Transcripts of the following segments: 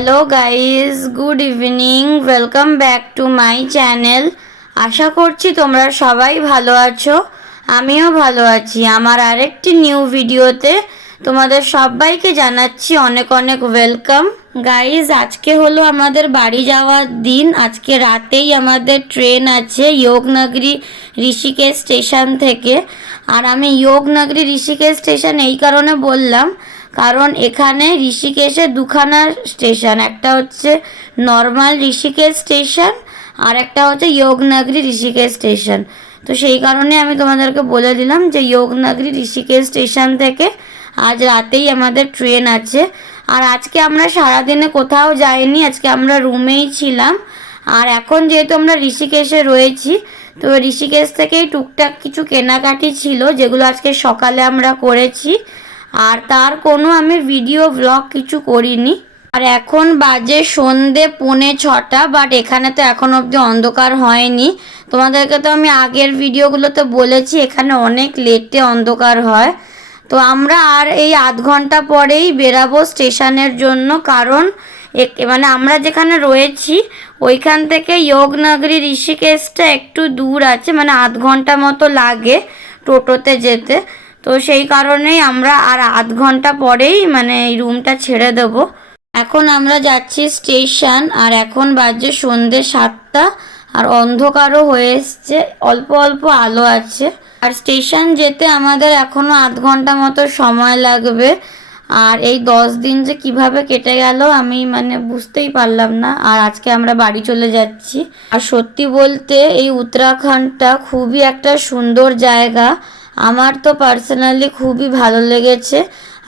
Hello guys, good evening. Welcome back to my channel. আশা করছি তোমরা সবাই ভালো আছো, আমিও ভালো আছি। আমার আরেকটি নিউ ভিডিওতে তোমাদের সবাইকে জানাচ্ছি অনেক অনেক ওয়েলকাম। গাইজ, আজকে হলো আমাদের বাড়ি যাওয়ার দিন। আজকে রাতেই আমাদের ট্রেন আছে যোগনগরী ঋষিকেশ স্টেশন থেকে। আর আমি যোগনগরী ঋষিকেশ স্টেশন এই কারণে বললাম, কারণ এখানে ঋষিকেশে দুখানা স্টেশন, একটা হচ্ছে নর্মাল ঋষিকেশ স্টেশন আর একটা হচ্ছে যোগনগরী ঋষিকেশ স্টেশন। তো সেই কারণে আমি তোমাদেরকে বলে দিলাম যে যোগনগরী ঋষিকেশ স্টেশন থেকে আজ রাতেই আমাদের ট্রেন আছে। আর আজকে আমরা সারাদিনে কোথাও যাইনি, আজকে আমরা রুমেই ছিলাম। আর এখন যেহেতু আমরা ঋষিকেশে রয়েছি, তো ঋষিকেশ থেকেই টুকটাক কিছু কেনাকাটি ছিল যেগুলো আজকে সকালে আমরা করেছি। আর তার কোনো আমি ভিডিও ব্লগ কিছু করিনি। আর এখন বাজে সন্ধে 5:45, বাট এখানে তো এখন অবধি অন্ধকার হয়নি। তোমাদেরকে তো আমি আগের ভিডিওগুলোতে বলেছি এখানে অনেক লেটে অন্ধকার হয়। তো আমরা আর এই আধ ঘন্টা পরেই বেরাবো স্টেশনের জন্য, কারণ মানে আমরা যেখানে রয়েছি ওইখান থেকে যোগনগরী ঋষিকেশটা একটু দূর আছে, মানে আধ ঘন্টা মতো লাগে টোটোতে যেতে। তো সেই কারণেই আমরা আর আধ ঘন্টা পরেই মানে এই রুমটা ছেড়ে দেব। এখন আমরা যাচ্ছি স্টেশন, আর এখন বাজে সন্ধে 7টা, আর অন্ধকারও হয়ে এসছে, অল্প অল্প আলো আছে। আর স্টেশন যেতে আমাদের এখনও আধ ঘন্টা মতো সময় লাগবে। আর এই 10 দিন যে কিভাবে কেটে গেল আমি মানে বুঝতেই পারলাম না। আর আজকে আমরা বাড়ি চলে যাচ্ছি। আর সত্যি বলতে এই উত্তরাখণ্ডটা খুবই একটা সুন্দর জায়গা, আমার তো পার্সোনালি খুবই ভালো লেগেছে।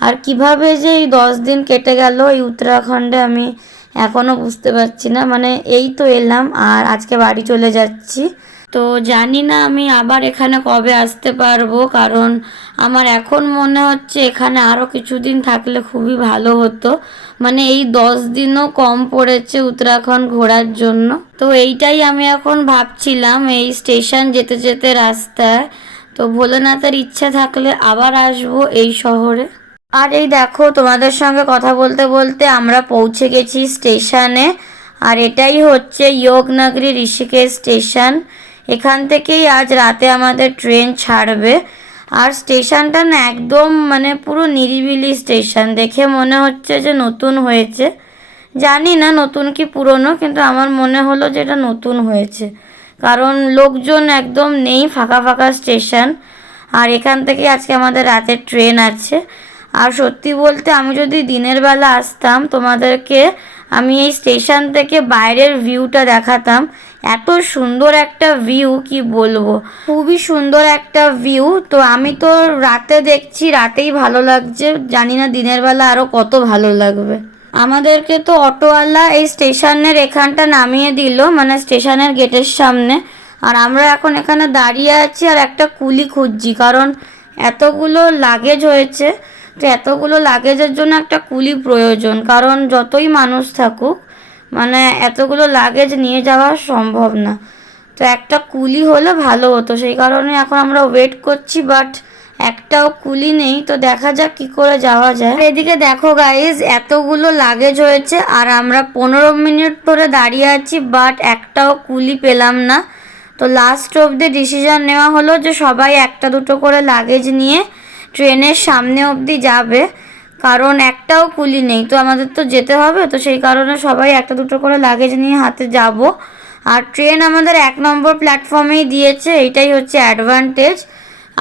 আর কিভাবে যে এই 10 দিন কেটে গেল এই উত্তরাখণ্ডে আমি এখনও বুঝতে পারছি না। মানে এই তো এলাম আর আজকে বাড়ি চলে যাচ্ছি। তো জানি না আমি আবার এখানে কবে আসতে পারবো, কারণ আমার এখন মনে হচ্ছে এখানে আরও কিছুদিন থাকলে খুবই ভালো হতো। মানে এই 10 দিনও কম পড়েছে উত্তরাখণ্ড ঘোরার জন্য। তো এইটাই আমি এখন ভাবছিলাম এই স্টেশন যেতে যেতে রাস্তায়। তো ভোলেনাথের ইচ্ছা থাকলে আবার আসবো এই শহরে। আর এই দেখো, তোমাদের সঙ্গে কথা বলতে বলতে আমরা পৌঁছে গেছি স্টেশনে। আর এটাই হচ্ছে যোগনগরী ঋষিকেশ স্টেশন। এখান থেকেই আজ রাতে আমাদের ট্রেন ছাড়বে। আর স্টেশনটা না একদম মানে পুরো নিরিবিলি স্টেশন, দেখে মনে হচ্ছে যে নতুন হয়েছে। জানি না নতুন কি পুরনো, কিন্তু আমার মনে হলো যে এটা নতুন হয়েছে, কারণ লোকজন একদম নেই, ফাঁকা ফাঁকা স্টেশন। আর এখান থেকে আজকে আমাদের রাতের ট্রেন আছে। আর সত্যি বলতে আমি যদি দিনের বেলা আসতাম তোমাদেরকে আমি এই স্টেশন থেকে বাইরের ভিউটা দেখাতাম। এত সুন্দর একটা ভিউ, কি বলবো, খুবই সুন্দর একটা ভিউ। তো আমি তো রাতে দেখছি, রাতেই ভালো লাগছে, জানি না দিনের বেলা আরও কত ভালো লাগবে। আমাদেরকে তো অটোওয়ালা এই স্টেশনের এখানটা নামিয়ে দিল, মানে স্টেশনের গেটের সামনে। আর আমরা এখন এখানে দাঁড়িয়ে আছি আর একটা কুলি খুঁজছি, কারণ এতগুলো লাগেজ হয়েছে। তো এতগুলো লাগেজের জন্য একটা কুলি প্রয়োজন, কারণ যতই মানুষ থাকুক মানে এতগুলো লাগেজ নিয়ে যাওয়া সম্ভব না। তো একটা কুলি হলে ভালো হতো, সেই কারণে এখন আমরা ওয়েট করছি, বাট একটাও কুলি নেই। তো দেখা যাক কি করে যাওয়া যায়। এদিকে দেখো গাইজ, এতগুলো লাগেজ হয়েছে আর আমরা 15 মিনিট ধরে দাঁড়িয়ে আছি, বাট একটাও কুলি পেলাম না। তো লাস্ট অবধি ডিসিশন নেওয়া হলো যে সবাই একটা দুটো করে লাগেজ নিয়ে ট্রেনের সামনে অবধি যাবে, কারণ একটাও কুলি নেই। তো আমাদের তো যেতে হবে, তো সেই কারণে সবাই একটা দুটো করে লাগেজ নিয়ে হাতে যাব। আর ট্রেন আমাদের 1 নম্বর প্ল্যাটফর্মেই দিয়েছে, এইটাই হচ্ছে অ্যাডভান্টেজ।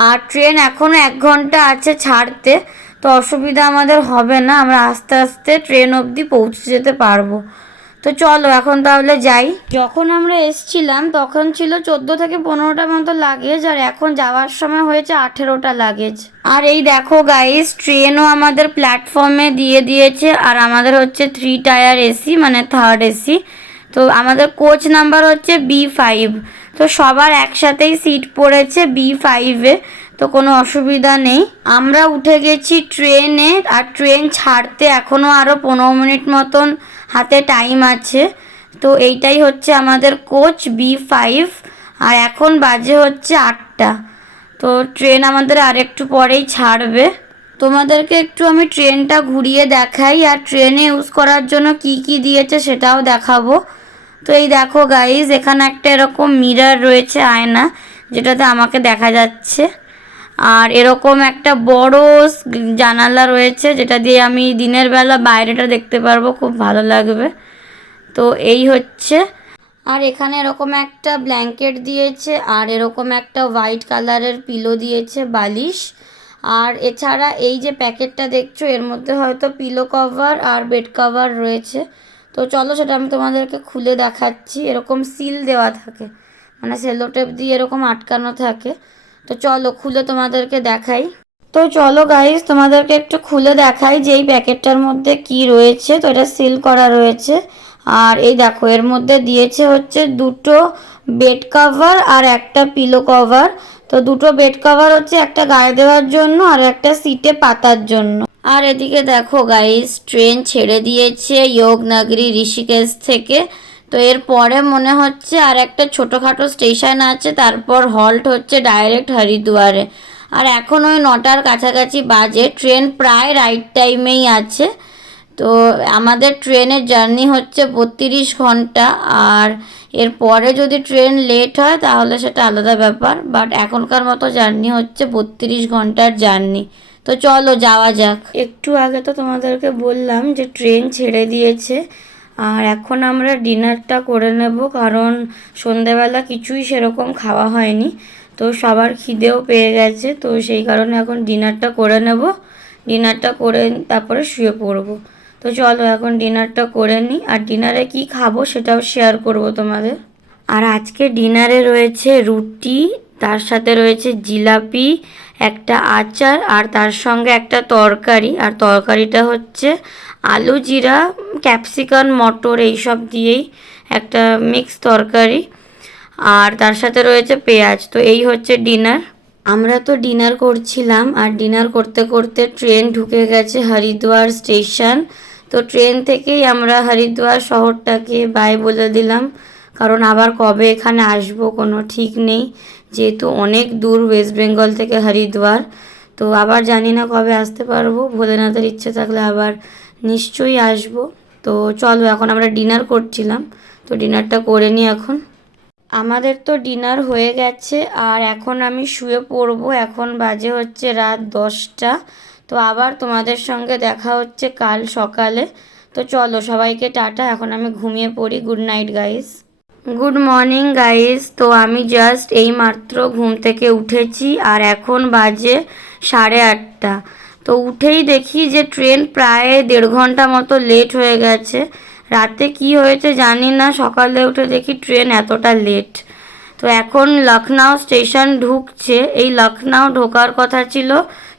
আর ট্রেন এখনও 1 ঘন্টা আছে ছাড়তে, তো অসুবিধা আমাদের হবে না, আমরা আস্তে আস্তে ট্রেন অবধি পৌঁছে যেতে পারবো। তো চলো এখন তাহলে যাই। যখন আমরা এসছিলাম তখন ছিল 14 থেকে 15টা মতো লাগেজ, আর এখন যাওয়ার সময় হয়েছে 18টা লাগেজ। আর এই দেখো গাইস, ট্রেনও আমাদের প্ল্যাটফর্মে দিয়ে দিয়েছে। আর আমাদের হচ্ছে 3 টায়ার এসি, মানে 3rd এসি। তো আমাদের কোচ নাম্বার হচ্ছে B5। তো সবার একসাথেই সিট পড়েছে B5-এ, তো কোনো অসুবিধা নেই। আমরা উঠে গেছি ট্রেনে, আর ট্রেন ছাড়তে এখনও আরও 15 মিনিট মতন হাতে টাইম আছে। তো এইটাই হচ্ছে আমাদের কোচ B5। আর এখন বাজে হচ্ছে 8টা। তো ট্রেন আমাদের আরেকটু পরেই ছাড়বে। তোমাদেরকে একটু আমি ট্রেনটা ঘুরিয়ে দেখাই, আর ট্রেনে ইউজ করার জন্য কি কি দিয়েছে সেটাও দেখাবো। তো এই দেখো গাইজ, এখানে একটা এরকম মিরর রয়েছে, আয়না, যেটাতে আমাকে দেখা যাচ্ছে। আর এরকম একটা বড় জানালা রয়েছে, যেটা দিয়ে আমি দিনের বেলা বাইরেটা দেখতে পারবো, খুব ভালো লাগবে। তো এই হচ্ছে। আর এখানে এরকম একটা ব্ল্যাঙ্কেট দিয়েছে, আর এরকম একটা হোয়াইট কালারের পিলো দিয়েছে, বালিশ। আর এছাড়া এই যে প্যাকেটটা দেখছো, এর মধ্যে হয়তো পিলো কভার আর বেড কভার রয়েছে। তো চলো সেটা আমি তোমাদেরকে খুলে দেখাচ্ছি। এরকম সিল দেওয়া থাকে, মানে সেলোটেপ দিয়ে এরকম আটকানো থাকে। তো চলো খুলে তোমাদেরকে দেখাই। তো চলো গাইস, তোমাদেরকে একটু খুলে দেখাই যে এই প্যাকেটটার মধ্যে কি রয়েছে। তো এটা সিল করা রয়েছে। আর এই দেখো, এর মধ্যে দিয়েছে হচ্ছে দুটো বেড কভার আর একটা পিলো কভার। তো দুটো বেড কভার হচ্ছে একটা গায়ে দেওয়ার জন্য আর একটা সিটে পাতার জন্য। আর এদিকে দেখো গাইস, ট্রেন ছেড়ে দিয়েছে যোগনগরী ঋষিকেশ থেকে। তো এরপরে মনে হচ্ছে আর একটা ছোটোখাটো স্টেশন আছে, তারপর হল্ট হচ্ছে ডাইরেক্ট হরিদ্বারে। আর এখন ওই 9টার কাছাকাছি বাজে, ট্রেন প্রায় রাইট টাইমেই আছে। তো আমাদের ট্রেনের জার্নি হচ্ছে 32 ঘন্টা। আর এরপরে যদি ট্রেন লেট হয় তাহলে সেটা আলাদা ব্যাপার, বাট এখনকার মতো জার্নি হচ্ছে 32 ঘন্টার জার্নি। তো চলো যাওয়া যাক। একটু আগে তো তোমাদেরকে বললাম যে ট্রেন ছেড়ে দিয়েছে, আর এখন আমরা ডিনারটা করে নেব, কারণ সন্ধেবেলা কিছুই সেরকম খাওয়া হয়নি। তো সবার খিদেও পেয়ে গেছে, তো সেই কারণে এখন ডিনারটা করে নেব। ডিনারটা করে তারপরে শুয়ে পড়বো। তো চলো এখন ডিনারটা করে নিই, আর ডিনারে কি খাবো সেটাও শেয়ার করব তোমাদের। আর আজকে ডিনারে রয়েছে রুটি, তার সাথে রয়েছে জিলাপি, একটা আচার, আর তার সঙ্গে একটা তরকারি। আর তরকারিটা হচ্ছে আলু জিরা ক্যাপসিকাম মটর এইসব দিয়েই একটা মিক্স তরকারি, আর তার সাথে রয়েছে পেঁয়াজ। তো এই হচ্ছে ডিনার। আমরা তো ডিনার করছিলাম, আর ডিনার করতে করতে ট্রেন ঢুকে গেছে হরিদ্বার স্টেশন। তো ট্রেন থেকেই আমরা হরিদ্বার শহরটাকে বাই বলে দিলাম, কারণ আবার কবে এখানে আসবো কোনো ঠিক নেই, যেহেতু অনেক দূর ওয়েস্ট বেঙ্গল থেকে হরিদ্বার। তো আবার জানি না কবে আসতে পারবো, ভোলেনাথের ইচ্ছে থাকলে আবার নিশ্চয়ই আসবো। তো চলো এখন আমরা ডিনার করছিলাম, তো ডিনারটা করে নিই এখন। আমাদের তো ডিনার হয়ে গেছে, আর এখন আমি শুয়ে পড়বো। এখন বাজে হচ্ছে রাত 10টা। তো আবার তোমাদের সঙ্গে দেখা হচ্ছে কাল সকালে। তো চলো সবাইকে টাটা, এখন আমি ঘুমিয়ে পড়ি। Good night guys. Good morning guys. তো আমি জাস্ট এই মাত্র ঘুম থেকে উঠেছি, আর এখন বাজে 8:30। তো উঠেই দেখি যে ট্রেন প্রায় 1.5 ঘন্টা মতো লেট হয়ে গেছে। রাতে কি হয়েছে জানি না, সকালে উঠে দেখি ট্রেন এতটা লেট। তো এখন লখনউ স্টেশন ঢুকছে। এই লখনউ ঢোকার কথা ছিল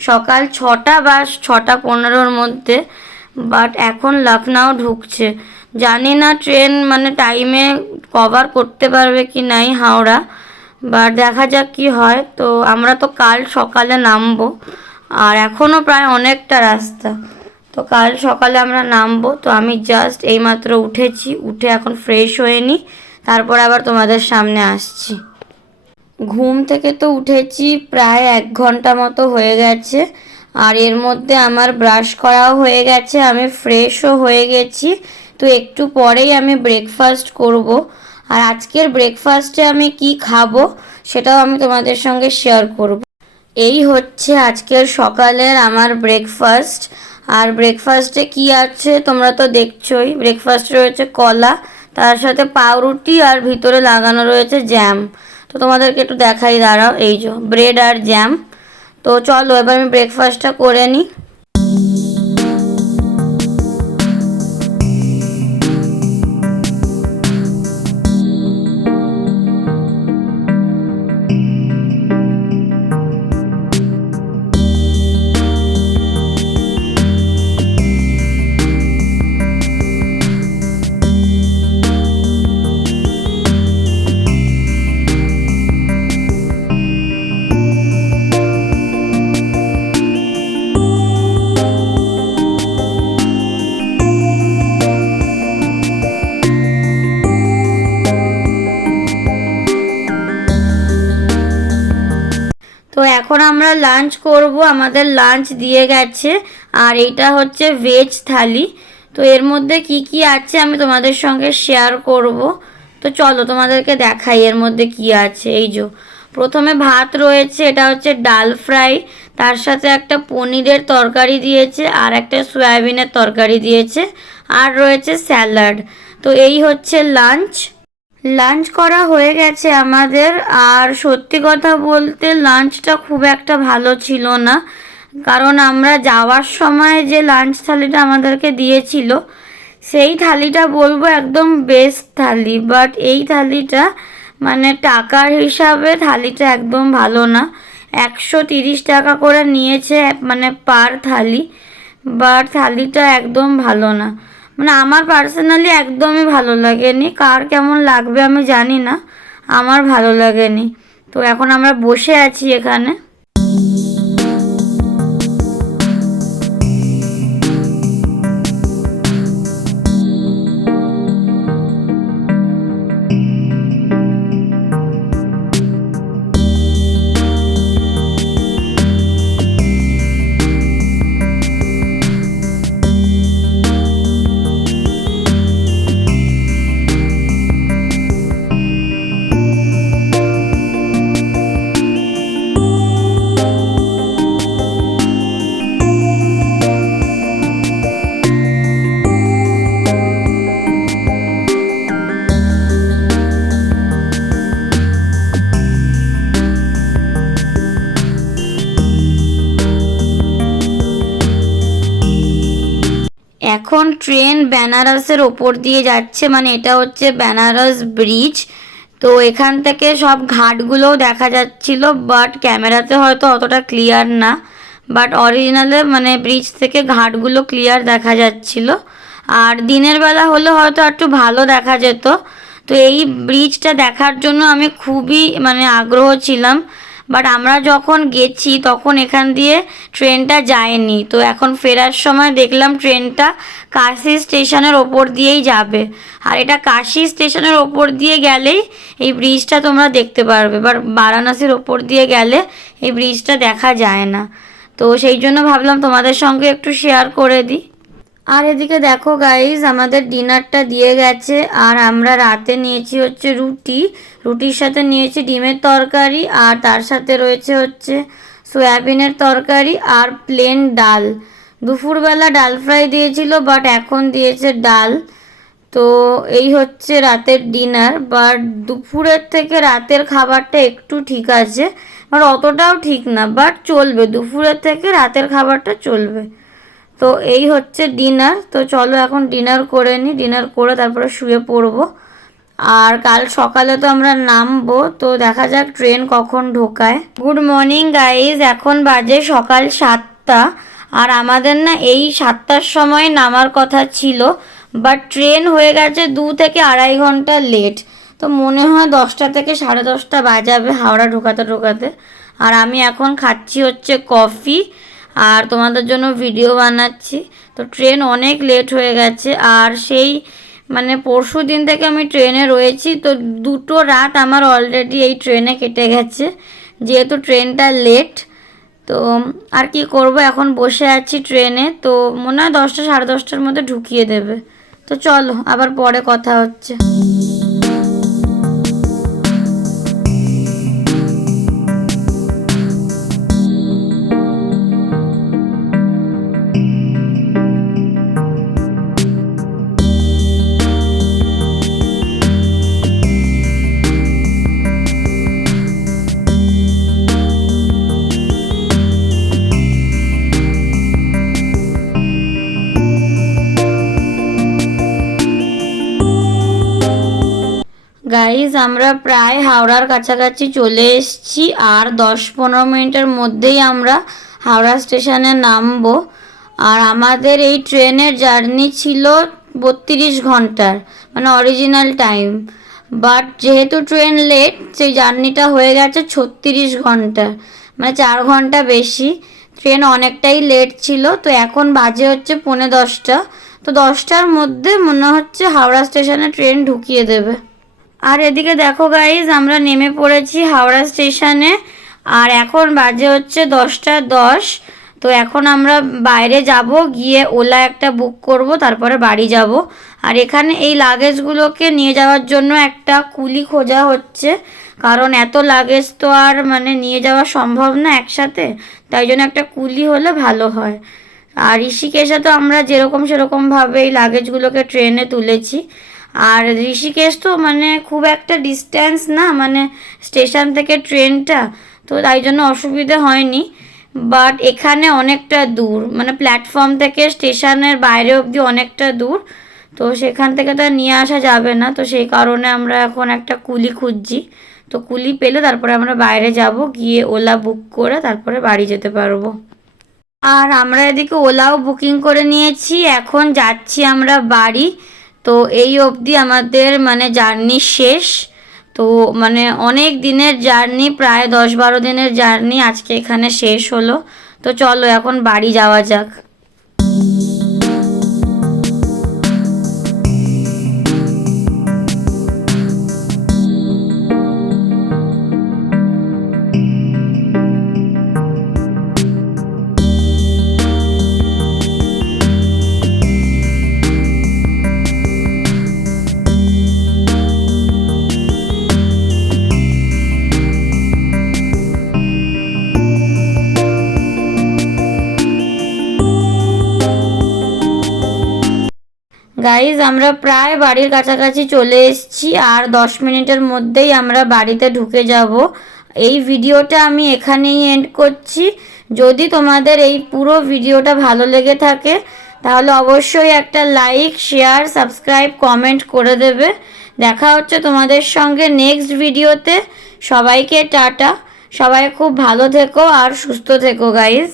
সকাল 6টা বা 6:15-র মধ্যে, বাট এখন লখনউ ঢুকছে। জানি না ট্রেন মানে টাইমে কভার করতে পারবে কি নাই হাওড়া, বাট দেখা যাক কি হয়। তো আমরা তো কাল সকালে নামবো, আর এখনও প্রায় অনেকটা রাস্তা। তো কাল সকালে আমরা নামবো। তো আমি জাস্ট এইমাত্র উঠেছি, উঠে এখন ফ্রেশ হয়ে নিই, তারপর আবার তোমাদের সামনে আসছি। ঘুম থেকে তো উঠেছি প্রায় 1 ঘন্টা মতো হয়ে গেছে, আর এর মধ্যে আমার ব্রাশ করাও হয়ে গেছে, আমি ফ্রেশও হয়ে গেছি। তো একটু পরেই আমি ব্রেকফাস্ট করব। আর আজকের ব্রেকফাস্টে আমি কি খাবো সেটাও আমি তোমাদের সঙ্গে শেয়ার করব। এই হচ্ছে আজকের সকালের আমার ব্রেকফাস্ট। আর ব্রেকফাস্টে কি আছে তোমরা তো দেখছোই। ব্রেকফাস্টে রয়েছে কলা, তার সাথে পাউরুটি, আর ভিতরে লাগানো রয়েছে জ্যাম। তো তোমাদেরকে একটু দেখাই, দাঁড়াও, এই যে ব্রেড আর জ্যাম। তো চলো এবার আমি ব্রেকফাস্টটা করে নিই। এখন আমরা লাঞ্চ করব। আমাদের লাঞ্চ দিয়ে গেছে, আর এইটা হচ্ছে ভেজ থালি। তো এর মধ্যে কি কি আছে আমি তোমাদের সঙ্গে শেয়ার করব। তো চলো তোমাদেরকে দেখাই এর মধ্যে কি আছে। এই যে প্রথমে ভাত রয়েছে, এটা হচ্ছে ডাল ফ্রাই, তার সাথে একটা পনিরের তরকারি দিয়েছে, আর একটা সয়াবিনের তরকারি দিয়েছে, আর রয়েছে স্যালাড। তো এই হচ্ছে লাঞ্চ করা হয়ে গেছে আমাদের। আর সত্যি কথা বলতে লাঞ্চটা খুব একটা ভালো ছিল না, কারণ আমরা যাওয়ার সময় যে লাঞ্চ থালিটা আমাদেরকে দিয়েছিল সেই থালিটা বলবো একদম বেস্ট থালি, বাট এই থালিটা মানে টাকার হিসাবে থালিটা একদম ভালো না। 130 টাকা করে নিয়েছে মানে পার থালি, বাট থালিটা একদম ভালো না। মানে আমার পার্সোনালি একদমই ভালো লাগেনি, কার কেমন লাগবে আমি জানি না, আমার ভালো লাগেনি। তো এখন আমরা বসে আছি এখানে। এখন ট্রেন বেনারসের ওপর দিয়ে যাচ্ছে, মানে এটা হচ্ছে বেনারস ব্রিজ। তো এখান থেকে সব ঘাটগুলোও দেখা যাচ্ছিল, বাট ক্যামেরাতে হয়তো অতটা ক্লিয়ার না, বাট অরিজিনালে মানে ব্রিজ থেকে ঘাটগুলো ক্লিয়ার দেখা যাচ্ছিল। আর দিনের বেলা হলে হয়তো একটু ভালো দেখা যেত। তো এই ব্রিজটা দেখার জন্য আমি খুবই মানে আগ্রহ ছিলাম, বাট আমরা যখন গেছি তখন এখান দিয়ে ট্রেনটা যায়নি। তো এখন ফেরার সময় দেখলাম ট্রেনটা কাশি স্টেশনের ওপর দিয়েই যাবে, আর এটা কাশি স্টেশনের ওপর দিয়ে গেলেই এই ব্রিজটা তোমরা দেখতে পারবে, বাট বারাণসীর ওপর দিয়ে গেলে এই ব্রিজটা দেখা যায় না। তো সেই জন্য ভাবলাম তোমাদের সঙ্গে একটু শেয়ার করে দিই। আর এদিকে দেখো গাইজ, আমাদের ডিনারটা দিয়ে গেছে, আর আমরা রাতে নিয়েছি হচ্ছে রুটির সাথে নিয়েছি ডিমের তরকারি, আর তার সাথে রয়েছে হচ্ছে সয়াবিনের তরকারি আর প্লেন ডাল। দুপুরবেলা ডাল ফ্রাই দিয়েছিল, বাট এখন দিয়েছে ডাল। তো এই হচ্ছে রাতের ডিনার, বাট দুপুরের থেকে রাতের খাবারটা একটু ঠিক আছে, আর অতটাও ঠিক না, বাট চলবে। দুপুরের থেকে রাতের খাবারটা চলবে। তো এই হচ্ছে ডিনার। তো চলো এখন ডিনার করে নিই, ডিনার করে তারপরে শুয়ে পড়বো। আর কাল সকালে তো আমরা নামবো, তো দেখা যাক ট্রেন কখন ঢোকায়। গুড মর্নিং গাইজ, এখন বাজে সকাল 7টা, আর আমাদের না এই 7টার সময় নামার কথা ছিল, বাট ট্রেন হয়ে গেছে 2 থেকে 2.5 ঘন্টা লেট। তো মনে হয় 10টা থেকে 10:30 বাজাবে হাওড়া ঢোকাতে। আর আমি এখন খাচ্ছি হচ্ছে কফি, আর তোমাদের জন্য ভিডিও বানাচ্ছি। তো ট্রেন অনেক লেট হয়ে গেছে, আর সেই মানে পরশু দিন থেকে আমি ট্রেনে রয়েছি। তো 2টো রাত আমার অলরেডি এই ট্রেনে কেটে গেছে, যেহেতু ট্রেনটা লেট। তো আর কি করব, এখন বসে আছি ট্রেনে। তো মনে হয় 10টা 10:30টার মধ্যে ঢুকিয়ে দেবে। তো চলো আবার পরে কথা হচ্ছে। গাইজ, আমরা প্রায় হাওড়ার কাছাকাছি চলে এসেছি, আর 10-15 মিনিটের মধ্যেই আমরা হাওড়া স্টেশনে নামবো। আর আমাদের এই ট্রেনের জার্নি ছিল 32 ঘন্টার, মানে অরিজিনাল টাইম। বাট যেহেতু ট্রেন লেট, সেই জার্নিটা হয়ে গেছে 36 ঘন্টার, মানে 4 ঘন্টা বেশি। ট্রেন অনেকটাই লেট ছিল। তো এখন বাজে হচ্ছে 10:45। তো 10টার মধ্যে মনে হচ্ছে হাওড়া স্টেশনে ট্রেন ঢুকিয়ে দেবে। আর এদিকে দেখো গাইজ, আমরা নেমে পড়েছি হাওড়া স্টেশনে। আর এখন বাজে হচ্ছে 10:10। তো এখন আমরা বাইরে যাব, গিয়ে ওলা একটা বুক করব, তারপরে বাড়ি যাব। আর এখানে এই লাগেজগুলোকে নিয়ে যাওয়ার জন্য একটা কুলি খোঁজা হচ্ছে, কারণ এত লাগেজ তো আর মানে নিয়ে যাওয়া সম্ভব না একসাথে, তাই জন্য একটা কুলি হলে ভালো হয়। আর ঋষিকেশে তো আমরা যেরকম সেরকমভাবে এই লাগেজগুলোকে ট্রেনে তুলেছি। আর ঋষিকেশ তো মানে খুব একটা ডিস্টেন্স না, মানে স্টেশন থেকে ট্রেনটা, তো তাই জন্য অসুবিধে হয়নি। বাট এখানে অনেকটা দূর, মানে প্ল্যাটফর্ম থেকে স্টেশনের বাইরে অবধি অনেকটা দূর, তো সেখান থেকে তো নিয়ে আসা যাবে না। তো সেই কারণে আমরা এখন একটা কুলি খুঁজছি। তো কুলি পেলে তারপরে আমরা বাইরে যাব, গিয়ে ওলা বুক করে তারপরে বাড়ি যেতে পারবো। আর আমরা এদিকে ওলাও বুকিং করে নিয়েছি, এখন যাচ্ছি আমরা বাড়ি। তো এই অবধি আমাদের মানে জার্নি শেষ। তো মানে অনেক দিনের জার্নি, প্রায় 10-12 দিনের জার্নি আজকে এখানে শেষ হলো। তো চলো এখন বাড়ি যাওয়া যাক। গাইজ আমরা প্রায় বাড়ির কাছাকাছি চলে এসেছি, আর 10 মিনিটের মধ্যেই আমরা বাড়িতে ঢুকে যাব। এই ভিডিওটা আমি এখানেই এন্ড করছি। যদি তোমাদের এই পুরো ভিডিওটা ভালো লেগে থাকে তাহলে অবশ্যই একটা লাইক, শেয়ার, সাবস্ক্রাইব, কমেন্ট করে দেবে। দেখা হচ্ছে তোমাদের সঙ্গে নেক্সট ভিডিওতে। সবাইকে টাটা, সবাই খুব ভালো থেকো আর সুস্থ থেকো গাইজ।